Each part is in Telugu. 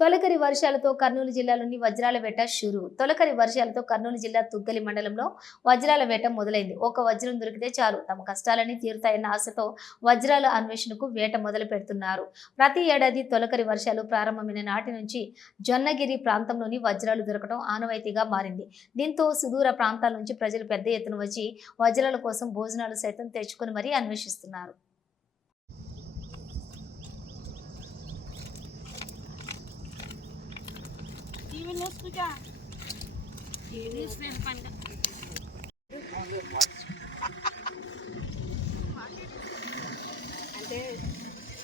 తొలకరి వర్షాలతో కర్నూలు జిల్లాలోని వజ్రాల వేట షురు. తొలకరి వర్షాలతో కర్నూలు జిల్లా తుగ్గలి మండలంలో వజ్రాల వేట మొదలైంది. ఒక వజ్రం దొరికితే చాలు. తమ కష్టాలని తీరుతాయన్న ఆశతో వజ్రాల అన్వేషణకు వేట మొదలు పెడుతున్నారు. ప్రతి ఏడాది తొలకరి వర్షాలు ప్రారంభమైన నాటి నుంచి జొన్నగిరి ప్రాంతంలోని వజ్రాలు దొరకడం ఆనవాయితీగా మారింది. దీంతో సుదూర ప్రాంతాల నుంచి ప్రజలు పెద్ద ఎత్తున వచ్చి వజ్రాల కోసం భోజనాలు సైతం తెచ్చుకొని మరీ అన్వేషిస్తున్నారు. అంటే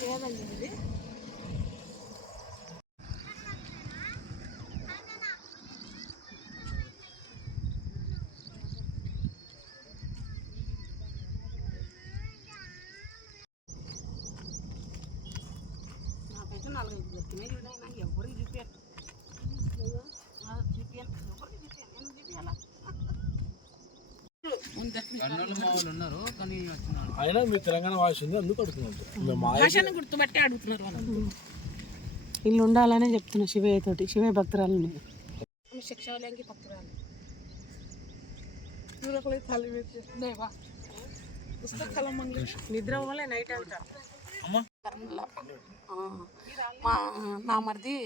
ఏమండి ఇది నాకైతే నాలుగైదు దొరికినాయి చూడైనా ఎవరికి చూపించాను అయినా మీ తెలంగాణ భాష ఉంది అందుకు భాషను గుర్తుపట్టి అడుగుతున్నారు వాళ్ళు ఇల్లు ఉండాలనే చెప్తున్నా శివయ్య తోటి శివయ్య భక్తురాలని శిక్షాలయంకి మంది నిద్ర వల్ల నైట్ అంతా మా నా మరిది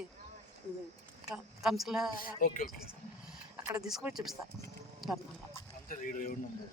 కంసుల ఓకే ఓకే. అక్కడ తీసుకుపోయి చూపిస్తా. కర్నూలు అంతే ఈడ ఏడు నంబర్